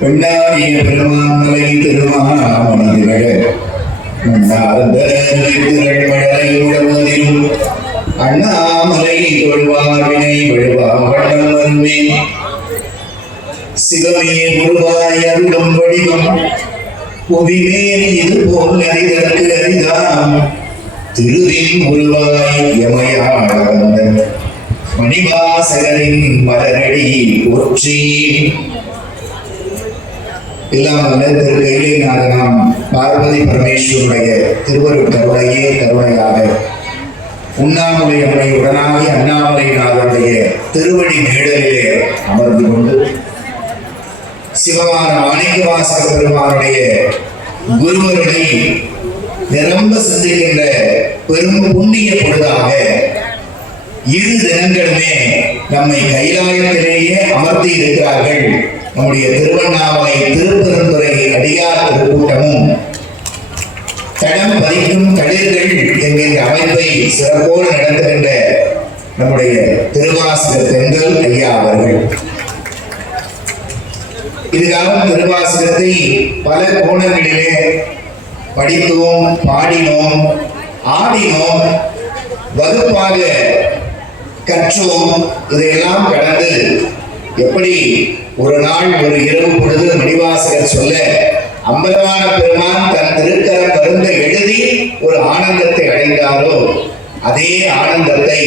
பெண்ணாரிய பெருமான்மலை திருமாமணிதிரக மழலை உழவதிலும் அண்ணாமலை தொழுவாவினை விழுவாவண்ணம் வருமே சிவமே குருவாய் அருளும் வடிவம் புவிமேல் இது போல் அறிதற்கு அறிதாம் திருவின் உருவாய் எமையாள வந்த மணிவாசகரின் மலரடி போற்றி. எல்லாம் வல்ல திரு கைலைநாதனாம் பார்வதி பரமேஸ்வருடைய திருவருட்கருணையே கருணையாக உண்ணாமலை அம்மை உடனாகி அண்ணாமலைநாதனுடைய திருவடி நிழலிலே அமர்ந்து கொண்டு சிவமான மாணிக்கவாசக பெருமானுடைய குருவருளை நிரம்ப சிந்திக்கின்ற பெரும் புண்ணிய பொழுதாக இரு தினங்களுமே நம்மை கைலாயத்திலேயே அமர்த்தி இருக்கிறார்கள். நம்முடைய திருவண்ணாமலை திருப்பெருந்துறை அடியார் திருக்கூட்டமும் தடம் பதிக்கும் கடிதங்கள் என்கின்ற அமைப்பை சிறப்போடு நடத்துகின்ற நம்முடைய திருவாசகர் தென்றல் ஐயா அவர்கள் இதுகாலம் திருவாசகத்தை பல கோணங்களிலே படித்தோம், பாடினோம், ஆடினோம், வகுப்பாக கற்றோம். இதையெல்லாம் கடந்து எப்படி ஒரு நாள் ஒரு இரவு பொழுது மணிவாசகர் சொல்ல அம்பலவான பெருமான் தன் திருக்கரம் வருந்த எழுதி ஒரு ஆனந்தத்தை அடைந்தாரோ அதே ஆனந்தத்தை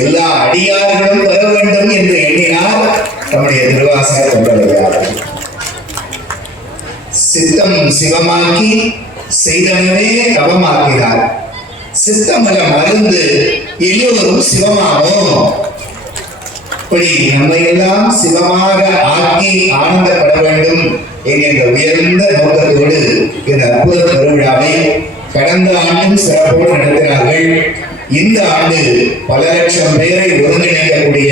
எல்லா அடியார்களும் பெற வேண்டும் என்று எண்ணினார் நம்முடைய திருவாசகர் தொண்டரையார். சித்தம் சிவமாக்கி செய்தனவே தவமாக்கினார். சித்தமல மருந்து எல்லோரும் சிவமாகும். இப்படி நம்மை எல்லாம் சிவமாக ஆக்கி ஆனந்தப்பட வேண்டும் என்கின்ற உயர்ந்த நோக்கத்தோடு இந்த அற்புத பெருவிழாவை கடந்த ஆண்டும் சிறப்போடு நடத்தினார்கள். இந்த ஆண்டு பல லட்சம் பேரை ஒருங்கிணைக்கக்கூடிய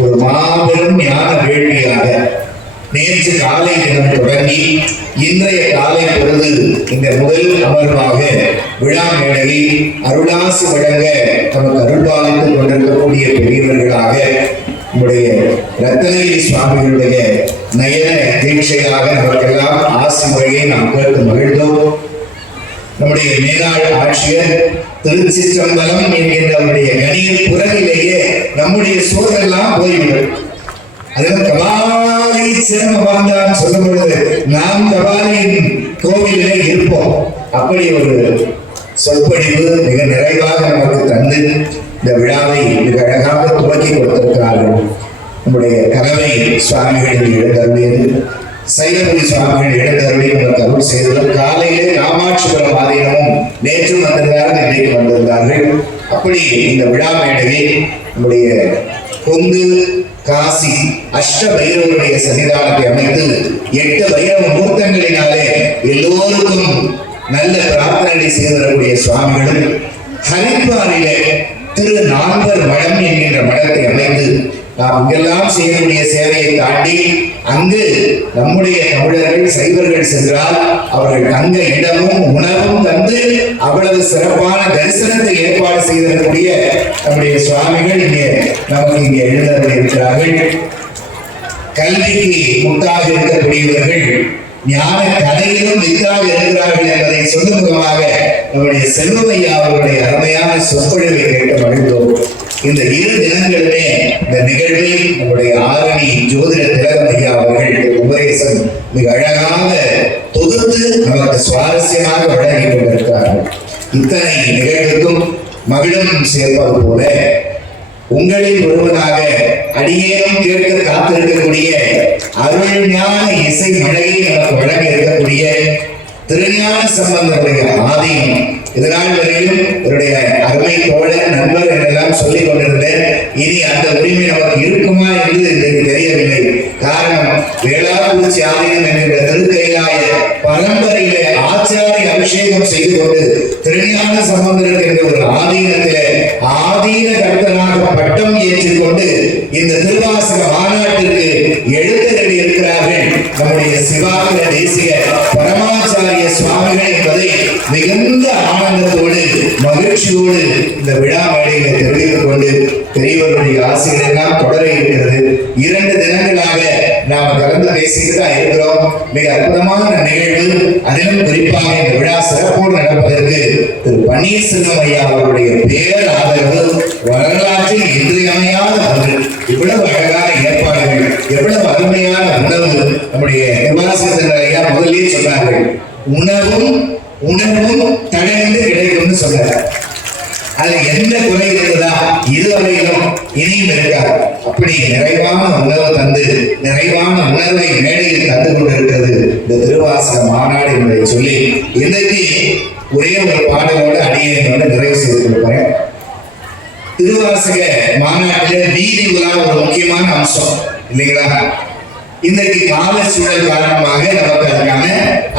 ஒரு மாபெரும் ஞான வேள்வியாக நேற்று காலை தினம் தொடங்கி இன்றைய காலை பொழுது இந்த முதல் அமர்வாக விழா மேடையில் அருளாசி வழங்க நமக்கு அருள்பாலித்துக் கொண்டிருக்கக்கூடிய பெரியவர்களாக நம்முடைய ரத்னகிரி சுவாமிகளுடைய நயன தீட்சையாக நமக்கெல்லாம் ஆசி முறையை நாம் கேட்டு மகிழ்ந்தோம். நம்முடைய மேலாள் ஆட்சியர் திருச்சிற்றம்பலம் என்கின்ற அவருடைய கணியில் புறகிலேயே நம்முடைய சோதெல்லாம் போய்விடும். அதில் கபாலி சிரமம் வாழ்ந்தான் சொல்லும் பொழுது நாம் கபாலியின் கோவிலே இருப்போம். அப்படி ஒரு சொற்பொழிவு மிக நிறைவாக நமக்கு தந்து இந்த விழாவை மிக அழகாக துவக்கி கொடுத்திருக்கிறார்கள். நம்முடைய கலவை சுவாமிகளின் எழுந்தருளியது, சைலபுரி சுவாமிகள் எழுந்தருளி நமக்கு அருள் செய்தது. காலையிலே காமாட்சிபுரம் ஆதீனமும் நேற்றும் வந்திருந்தார்கள், இன்றைக்கு வந்திருந்தார்கள். அப்படி இந்த விழா மேடையை நம்முடைய கொங்கு காசி அஷ்ட பைரவருடைய சன்னிதானத்தை அமைத்து 8 பைரவ மூர்த்தங்களினாலே எல்லோருக்கும் நல்ல பிரார்த்தனை செய்து வரக்கூடிய சுவாமிகளும் ஹரித்வாரிலே திரு நால்வர் மடம் என்கின்ற மடத்தை அமைந்து நாம் இங்கெல்லாம் செய்யக்கூடிய சேவையை தாண்டி அங்கு நம்முடைய தமிழர்கள் சைவர்கள் சென்றால் அவர்கள் தங்க இடமும் உணவும் தந்து அவ்வளவு சிறப்பான தரிசனத்தை ஏற்பாடு செய்திருக்கக்கூடிய நம்முடைய சுவாமிகள் இங்கே நமக்கு இங்கே எழுந்திருக்கிறார்கள். கல்விக்கு முத்தாக இருக்கக்கூடியவர்கள் ஞான கதையிலும் வித்தாக இருக்கிறார்கள் என்பதை சொல்லும் முகமாக நம்முடைய செல்வமையா அவர்களுடைய அருமையான சொற்பொழிவை கேட்டு மகிழ்ந்தோம். இந்த இரு தினங்களுமே இந்த நிகழ்வை நம்முடைய ஆரணி ஜோதிட திலகம் ஐயா அவர்கள் உபதேசம் மிக அழகாக தொகுத்து நமக்கு சுவாரஸ்யமாக வழங்கி கொண்டிருக்கிறார்கள். இத்தனை நிகழ்வுக்கும் மகிழும் சேர்ப்பது போல உங்களில் ஒருவனாக அடியேனும் கேட்க காத்திருக்கக்கூடிய அருள் ஞான இசை மழையை நமக்கு வழங்க இருக்கக்கூடிய திருஞான சம்பந்தருடைய ஆதீனம் இதனால் வரையிலும் என்னுடைய அருமை தோழர் நண்பர் என்றெல்லாம் சொல்லிக் கொண்டிருந்தேன். இனி அந்த உரிமை நமக்கு இருக்குமா என்று எனக்கு தெரியவில்லை. காரணம், வேளாக்குறிச்சி ஆதீனம் என்கின்ற திருக்கைலாய பரம்பரையிலே ஆச்சாரிய அபிஷேகம் செய்து கொண்டு திருஞான சம்பந்தருக்கு என்ற ஒரு ஆதீனத்திலே ஆதீன கர்த்தனாக பட்டம் ஏற்றுக்கொண்டு இந்த திருவாசக மாநாட்டிற்கு எழுத்தருளி இருக்கிறார்கள் நம்முடைய சிவாகர தேசிய பரமாச்சாரிய சுவாமிகள் என்பதை மிகுந்த ஆனந்தத்தோடு மகிழ்ச்சியோடு இந்த விழா மேடையை தெரிவித்துக் கொண்டு பெரியவர்களுடைய ஆசைகள் எல்லாம் தொடர இருக்கிறது. 2 தினங்களாக நாம் கலந்து பேசிட்டு தான் இருக்கிறோம். மிக அற்புதமான நிகழ்வு. அதிலும் குறிப்பாக இந்த விழா சிறப்போடு நடப்பதற்கு திரு பன்னீர்செல்வம் ஐயா அவருடைய பேர் ஆதரவு வரலாற்றில் இன்றியமையாத ஒன்று. இவ்வளவு அழகான ஏற்பாடுகள், எவ்வளவு அருமையான உணவு. நம்முடைய நிர்வாகத்தில் ஐயா முதலிலே சொன்னார்கள், உணவும் தடைந்து கிடைக்கும்னு சொன்னார். அதுல எந்த குறை இருந்ததா இதுவரையிலும் இனியும் இருக்காது. அப்படி நிறைவான உணவு தந்து நிறைவான உணர்வை மேடையில் தந்து கொண்டிருக்கிறது இந்த திருவாசக மாநாடு என்பதை சொல்லி இன்றைக்கு ஒரே ஒரு பாடலோடு அடியேனோட நிறைவு செய்து கொடுக்கிறேன். திருவாசக மாநாட்டில வீதி உலா ஒரு முக்கியமான அம்சம் இல்லைங்களா? இன்றைக்கு கால சூழல் காரணமாக நமக்கு அதற்கான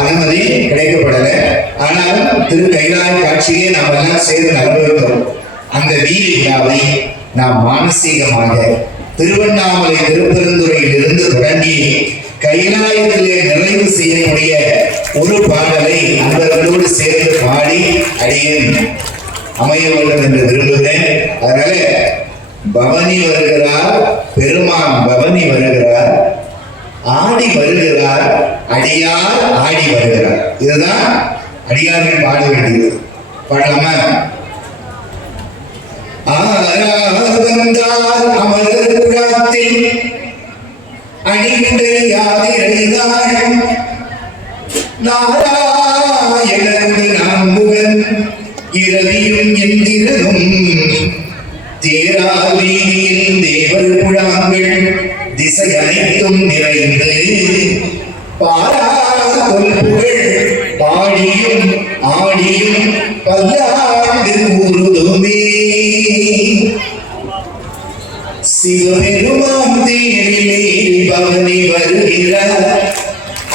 அனுமதி கிடைக்கப்படலை. ஆனாலும் திரு கைலாய காட்சியை நாம் எல்லாம் சேர்ந்து அனுபவிக்கிறோம். அந்த வீதி விழாவை நாம் மானசீகமாக திருவண்ணாமலை திருப்பெருந்துறையில் இருந்து தொடங்கி கைலாயத்திலே நிறைவு செய்யக்கூடிய ஒரு பாடலை அன்பர்களோடு சேர்ந்து பாடி அடியேன் அமைய வேண்டும் என்று விரும்புகிறேன். அதனால பவனி வருகிறார், பெருமான் பவனி வருகிறார், ஆடி வருகிறார், அடியார் ஆடி வருகிறார். இதுதான் அடியார்கள் பாட வேண்டியது. பாடலாமா? ஆராதந்தார் அமரர் குழாத்தில் அணிந்து யாதிரைதாள் நாராயணன் நான்முகன் இரவியும் எந்திரனும் தேரா வீதியில் தேவர் குழாங்கள் திசை அனைத்தும் நிறைந்து பாராதொல்புகள் பாடியும் ஆடியும் பல்லாண்டு கூறுதுமே. சிவபெருமான் தேரிலே பவனி வருகிறார்,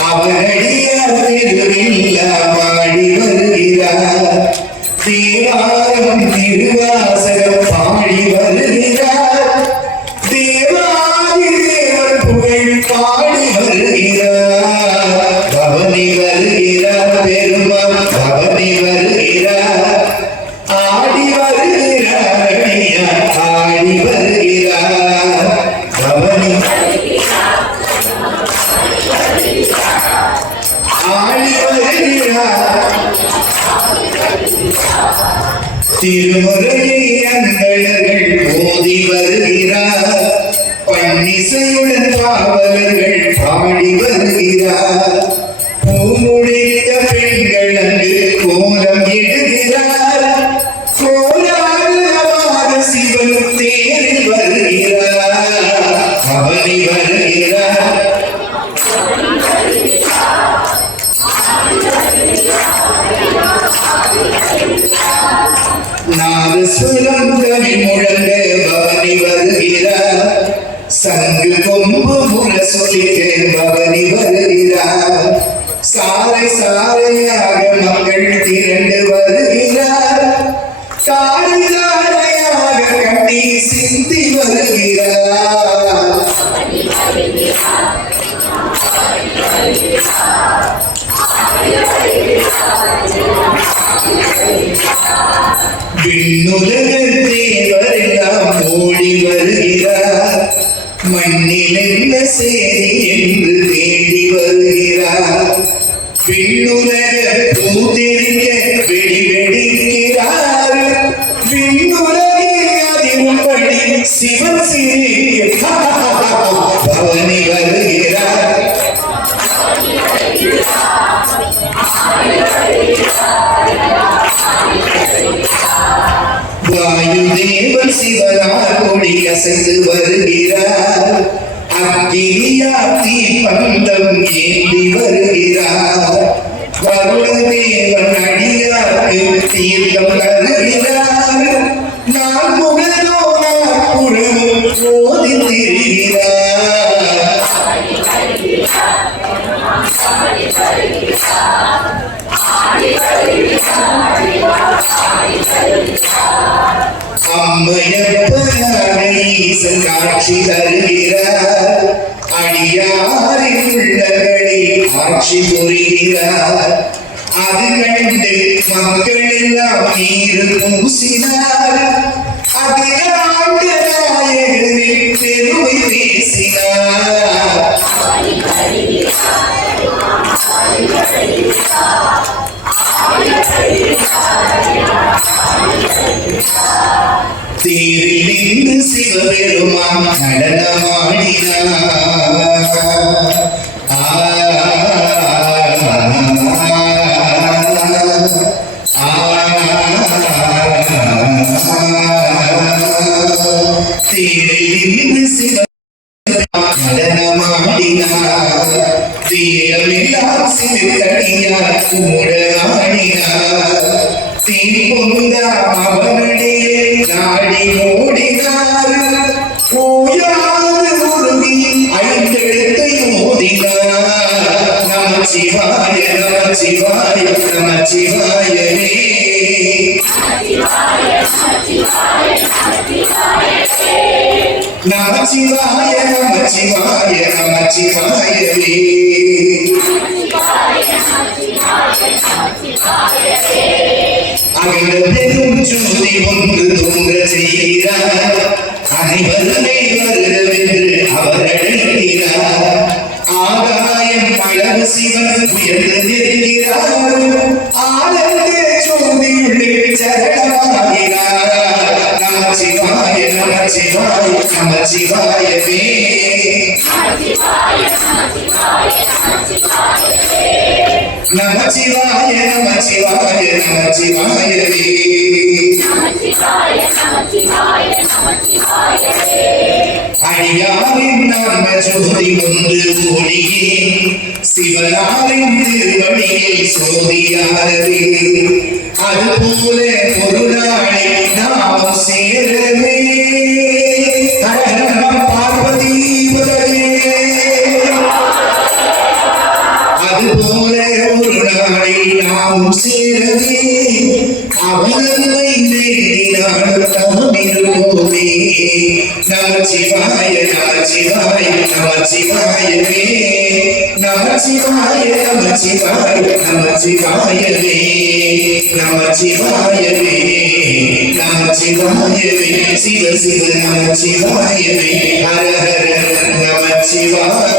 அவனடியார் தெருவில் பாடி வருகிறார், தேவாரம் திருவாசகம் பாடி வருகிறார், தேவாதி தேவன் புகழ் பாடி வருகிறார், பவனி வருகிறார், பெருமான் பவனி வருகிறார், ஆடி வருகிறார், அடியார் ஆடி வருகிறார், பவனி ஆடி வருகிறார். திருமுறையை அந்தணர்கள் ஓதி வருகிறார், பன்னிசையுடன் பாவலர்கள் பாடி வருகிறார், பூமுடித்த பெண்கள் அங்கு கோலம் இடுகிறார், கோலாகலமாக சிவன் தேரில் வருகிறார், பவனி வருகிறார். நாதசுரம் கவி முழங்க பவனி வருகிறார், சங்கு கொம்பு முரசொலிக்க பவனி வருகிறார், சாலை சாலையாக மக்கள் திரண்டு வருகிறார், சாலை சாலையாக கண்ணீர் சிந்தி வருகிறார், விண்ணுலக தேவர் எல்லாம் ஓடி வருகிறார், மண்ணில் என்ன சேரி என்று தேடி வருகிறார், விண்ணுலக பூதெரிக்க வெடி வெடிக்கிறார், விண்ணுலகே அதிரும்படி சிவன் சிரிக்க பவனி வருகிறார். வாயுதேவன் சிவனார் கொடி அசைந்து வருகிறார், அக்கினியாத்தி பந்தம் ஏந்தி வருகிறார், வருணதேவன் அடியாருக்கு தீர்த்தம் தருகிறார், நான் முகனோ நாற்புறமும் ஓதி திரிகிறார், அம்மையப்பன் காட்சி தருகிறார், அடியாரின் உள்ளங்களில் ஆட்சி புரிகிறார், அது கண்டு மக்கள் எல்லாம் நீர் பூசினார். அதிராண்டு நாயகனின் பெருமை பேசினார். தேரில் நின்று சிவபெருமான் நடனமாடினார். தேரில் நின்று சிவபெருமான் நடனமாடினார். தேரமெல்லாம் சிறுத்தடியார் கூடாடினார். தீபொந்தா அவனடியே நாடி ஓடினார். ஓயாது உருகி ஐந்தெழுத்தை ஓதினார். நமச்சிவாய நமச்சிவாய நமச்சிவாயவே. நமச்சிவாய நமச்சிவாய நமச்சிவாயவே. அகில பெரும் ஜோதி ஒன்று தோன்ற செய்கிறார். அனைவருமே வருடவென்று அவர் அழைக்கிறார். ஆகாயம் அளவு சிவன் உயர்ந்து நிற்கிறார். ஆனந்த ஜோதியுள்ளே சரணமாகிறார். நமச்சிவாய நமச்சிவாய நமச்சிவாயவே. நமச்சிவாய நமச்சிவாய நமச்சிவாயவே. அடியாரின் நாம ஜோதி ஒன்று கூடியே சிவனாரின் திருவடியில் சோதியாரவே. அதுபோல பொருளாளை நாம் சேரவே. பார்வதி அதுபோல ஒரு நாளை நாம் சேரவே. அவனவை நேரினாலும் தவமிருவோமே. நமச்சிவாய நமச்சிவாய நமச்சிவாயவே. நமச்சிவாய நமச்சிவாய நமச்சிவாயவே. நமச்சிவாயவே நமச்சிவாயவே. சிவ சிவ நமச்சிவாயவே. ஹர ஹர நமச்சிவாயவே.